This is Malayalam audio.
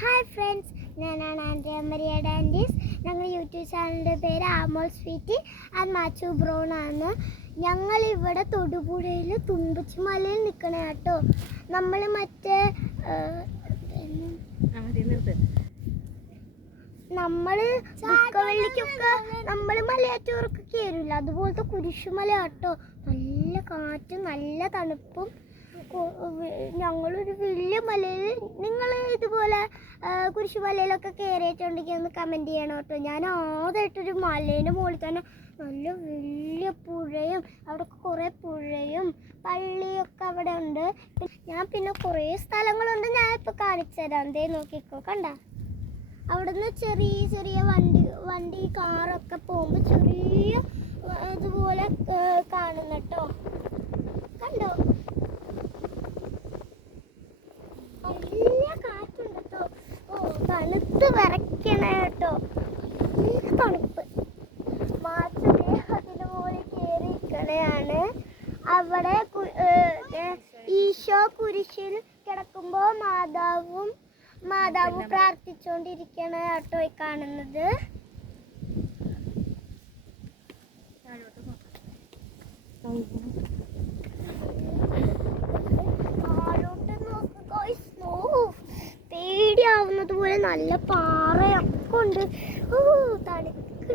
ഹായ് ഫ്രണ്ട്സ്, ഞാനാണ് ആൻഡ്രിയ മരിയ ഡാൻഡീസ്. ഞങ്ങൾ യൂട്യൂബ് ചാനലിൻ്റെ പേര് Amol Sweety and Machu Brown ആണ്. ഞങ്ങളിവിടെ തൊടുപുഴയിൽ തുമ്പച്ചി മലയിൽ നിൽക്കണേ കേട്ടോ. നമ്മൾ ബുക്കവള്ളിക്കൊക്കെ നമ്മൾ മലയാറ്റൂർക്ക് കയറില്ല, അതുപോലത്തെ കുരിശുമല കേട്ടോ. നല്ല കാറ്റും നല്ല തണുപ്പും. ഞങ്ങളൊരു വലിയ മലയിൽ, നിങ്ങൾ ഇതുപോലെ കുരിശുമലയിലൊക്കെ കയറിയിട്ടുണ്ടെങ്കിൽ ഒന്ന് കമൻറ്റ് ചെയ്യണം കേട്ടോ. ഞാൻ ആദ്യമായിട്ടൊരു മലേൻ്റെ മുകളിൽ തന്നെ നല്ല വലിയ പുഴയും, അവിടെ കുറേ പുഴയും പള്ളിയൊക്കെ അവിടെ ഉണ്ട്. ഞാൻ പിന്നെ കുറേ സ്ഥലങ്ങളുണ്ട്, ഞാൻ ഇപ്പോൾ കാണിച്ചു തരാം. എന്തേ നോക്കിക്കോ, കണ്ട അവിടുന്ന് ചെറിയ ചെറിയ വണ്ടി കാറൊക്കെ പോകുമ്പോൾ ചെറിയ ഇതുപോലെ കാണുന്ന കേട്ടോ. കണ്ടോ, നല്ല കാറ്റുണ്ട് കേട്ടോ. തണുത്ത് വിറയ്ക്കണ കേട്ടോ, നല്ല തണുപ്പ്. മാറ്റത്തെ അതിന് മുകളിൽ കയറിയിരിക്കണയാണ്. അവിടെ ഈശോ കുരിശിൽ കിടക്കുമ്പോൾ മാതാവ് പ്രാർത്ഥിച്ചുകൊണ്ടിരിക്കണ കേട്ടോ ഈ കാണുന്നത്. പേടിയാവുന്നത് പോലെ നല്ല പാറയൊക്കെ ഉണ്ട്. തണുക്കുണ്ട്.